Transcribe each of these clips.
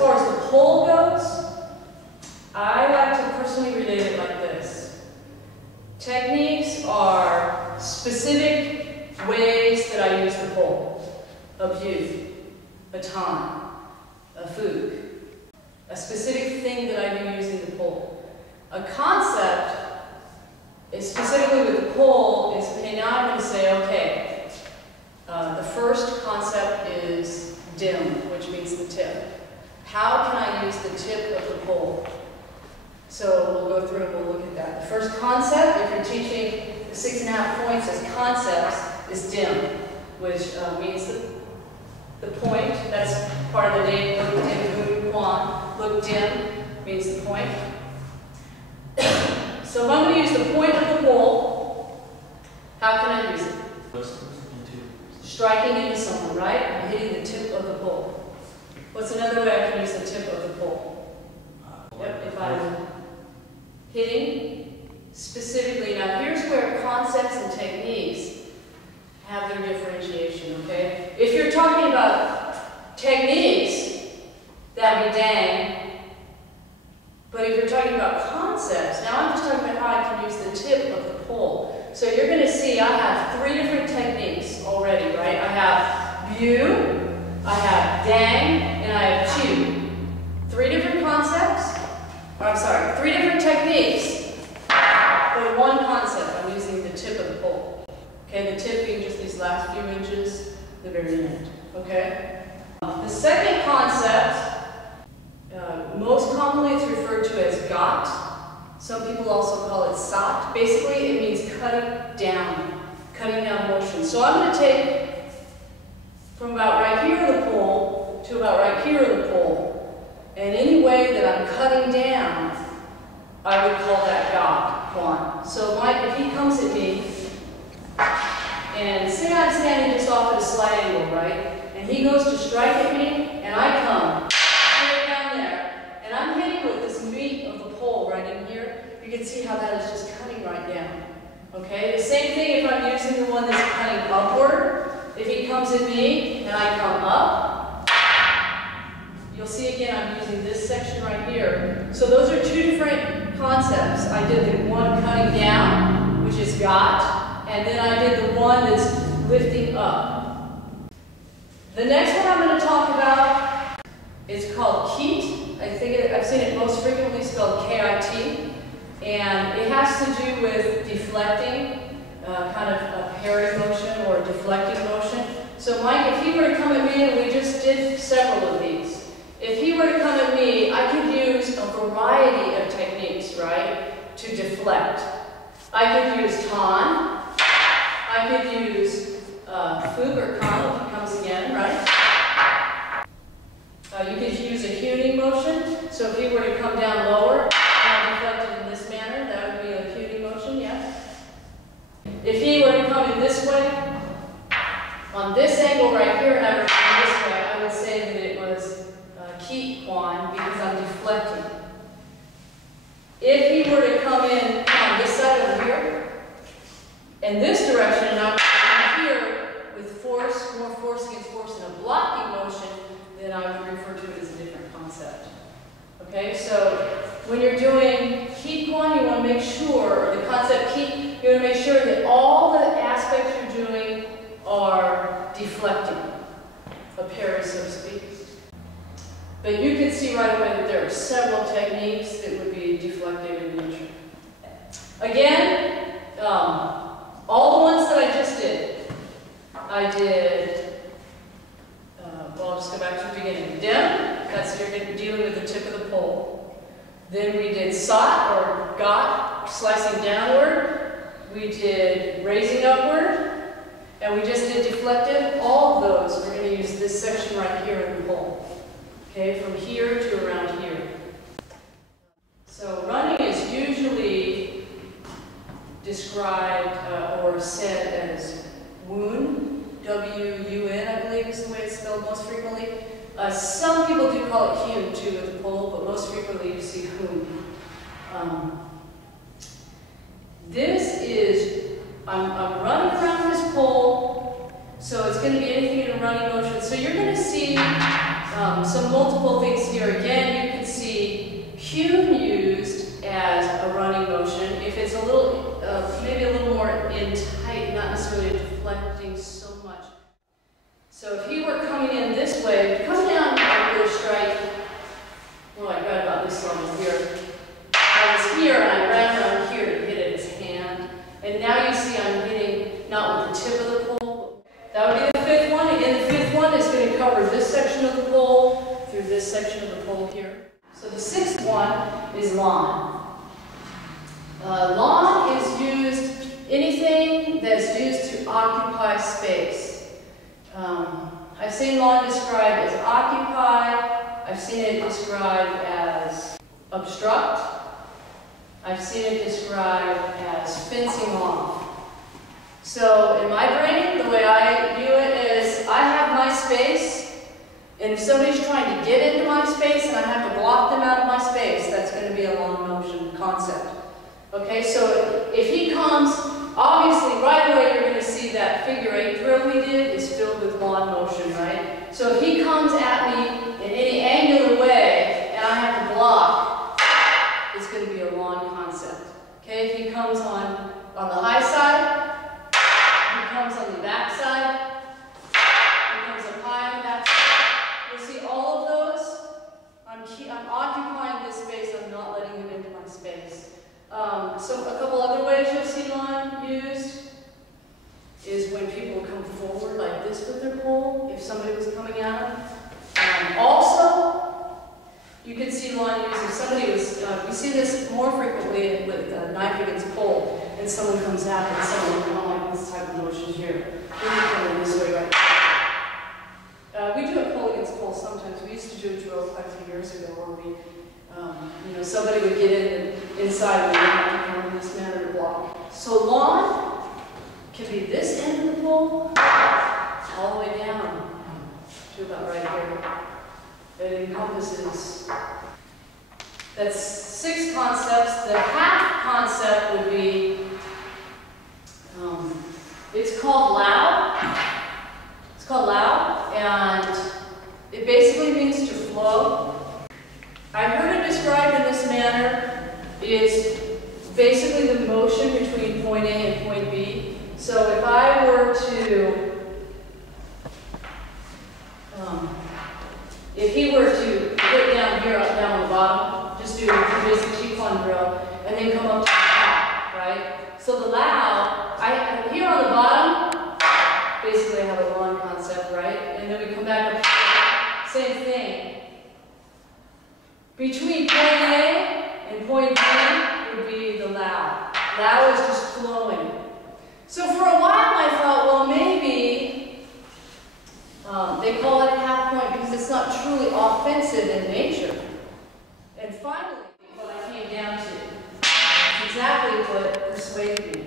far as the pole goes, I like to personally relate it like this. Techniques are specific ways that I use the pole. A view, a time, a food. A specific thing that I do using the pole. A concept is specifically with the pole is, okay, now I'm going to say, okay, the first concept is dim, which means the tip. How can I use the tip of the pole? So we'll go through and we'll look at that. The first concept, if you're teaching the 6.5 points as concepts, is dim, which means the point. That's part of the name, look dim, Quan. Look dim means the point. So if I'm going to use the point of the pole, how can I use it? Striking into someone, right? I'm hitting the tip of the pole. What's another way I can use the tip of the pole? Yep, if I'm hitting specifically. Now here's where concepts and techniques have their differentiation, okay? If you're talking about techniques, that'd be dang. But if you're talking about concepts, now I'm just talking about how I can use the tip of the pole. So you're going to see I have 3 different techniques already, right? I have view, I have dang, and I have chew. 3 different concepts, or I'm sorry, 3 different techniques, but 1 concept. I'm using the tip of the pole. Okay, the tip being just these last few inches, the very end. Okay? The second concept, most commonly it's referred to as got. Some people also call it sat. Basically, it means cutting down motion. So I'm going to take from about right here of the pole to about right here of the pole. And any way that I'm cutting down, I would call that got, Quan. So Mike, if he comes at me, and say I'm standing just off at a slight angle, right? And he goes to strike at me, and I come straight down there, and I'm hitting with this meat of the pole right in here. You can see how that is just cutting right down. Okay? The same thing if I'm using the one that's cutting upward. If he comes at me, and I come up, you'll see again I'm using this section right here. So those are 2 different concepts. I did the one cutting down, which is got, and then I did the one that's lifting up. The next one I'm going to talk about is called Keat. I've seen it most frequently spelled K-I-T, and it has to do with deflecting, kind of a parry motion or a deflecting motion. So Mike, if he were to come at me, and we just did several of these, if he were to come at me, I could use a variety of techniques, right, to deflect. I could use tan. I could use Fug or Kan if he comes again, right? You could use a hewing motion. So if he were to come down lower, and deflect it in this manner, that would be a hewing motion, yeah? If he were to come in this way, on this angle right here, and I were to come this way, I would say that it was Keat Quan because I'm deflecting. If he were to come in on this side over here, in this direction, and I'm here with force, more force against force in a blocking motion, then I would refer to it as a different concept. Okay, so when you're doing Keat Quan, you want to make sure, or the concept Keat, you want to make sure that all the aspects you're doing are deflecting, a parry, so to speak. But you can see right away that there are several techniques that would be deflective in nature. Again, all the ones that I just did, I did, well, I'll just go back to the beginning. Dim, that's you're dealing with the tip of the pole. Then we did sat, or got, slicing downward. We did raising upward. And we just did deflective. All of those, we're going to use this section right here in the pole. Okay, from here to around here. So running is usually described or said as woon, W-U-N, I believe is the way it's spelled most frequently. Some people do call it hewn too with the pole, but most frequently you see hoon. This is, I'm running around this pole, so it's going to be anything in a running motion. So you're going to see some multiple things here Kyun used as a running motion. If it's a little, maybe a little more in tight, not necessarily deflecting so much. So if he were coming in this way, come down and go strike, well, I got about this level here. I was here and I ran around here to hit at his hand. And now you see I'm hitting not with the tip of the pole. That would be the fifth one. Again, the fifth one is going to cover this section of the pole through this section of the pole here. So the sixth one is lawn. Lawn is used, anything that's used to occupy space. I've seen lawn described as occupy. I've seen it described as obstruct. I've seen it described as fencing off. So in my brain, the way I view it is I have my space. And if somebody's trying to get into my space and I have to block them out of my space, that's going to be a lawn motion concept. Okay, so if he comes, obviously right away you're going to see that figure 8 drill we did is filled with lawn motion, right? So if he comes at me in any angular way and I have to block, it's going to be a lawn concept. Okay, if he comes on the high side, he comes on the back side, he comes up high on the back side. You'll see all of those. I'm occupying this space, I'm not letting him into my space. So a couple other ways you'll see lawn used is when people come forward like this with their pole, if somebody was coming at them. Also, you can see lawn used if somebody was, we see this more frequently with a knife against pole, and someone comes at it, and someone will come like this type of motion here. Then you come in this way right now. We do a pole against pole sometimes. We used to do a drill quite a few years ago where we, somebody would get in inside and we have to come in this manner to block. So lawn can be this end of the pole all the way down to about right here. It encompasses, that's 6 concepts. The half concept would be, it's called Lao. It's called Lao, and it basically means to flow. I heard it described in this manner. It's basically the motion between point A and point B. So if I were to, if he were to put down here, down on the bottom, just do a basic Qigong drill, and then come up to the top, right? So the Lao, here on the bottom, basically I have a lawn concept, right? And then we come back up here, same thing. Between point A and point B would be the Lao. Lao is just flowing. So for a while I thought, well, maybe they call it a half point because it's not truly offensive in nature. And finally, what I came down to is exactly what persuaded me.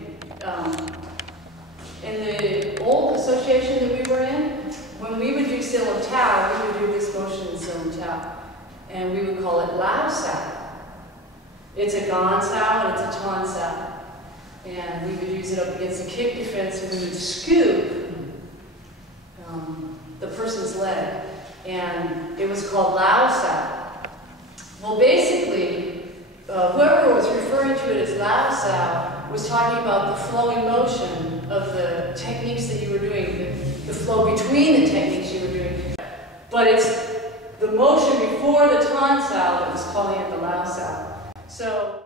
In the old association that we were in, when we would do Sil and Tao, we would do this motion in Sil and Tao. And we would call it Lao Sao. It's a Gan Sao and it's a Ton Sao. And we would use it up against a kick defense and we would scoop the person's leg. And it was called Lao Sao. Well, basically, whoever was referring to it as Lao Sao was talking about the flowing motion of the techniques that you were doing, the flow between the techniques you were doing. But it's the motion before the Ton Sao that was calling it the Lao Sao. So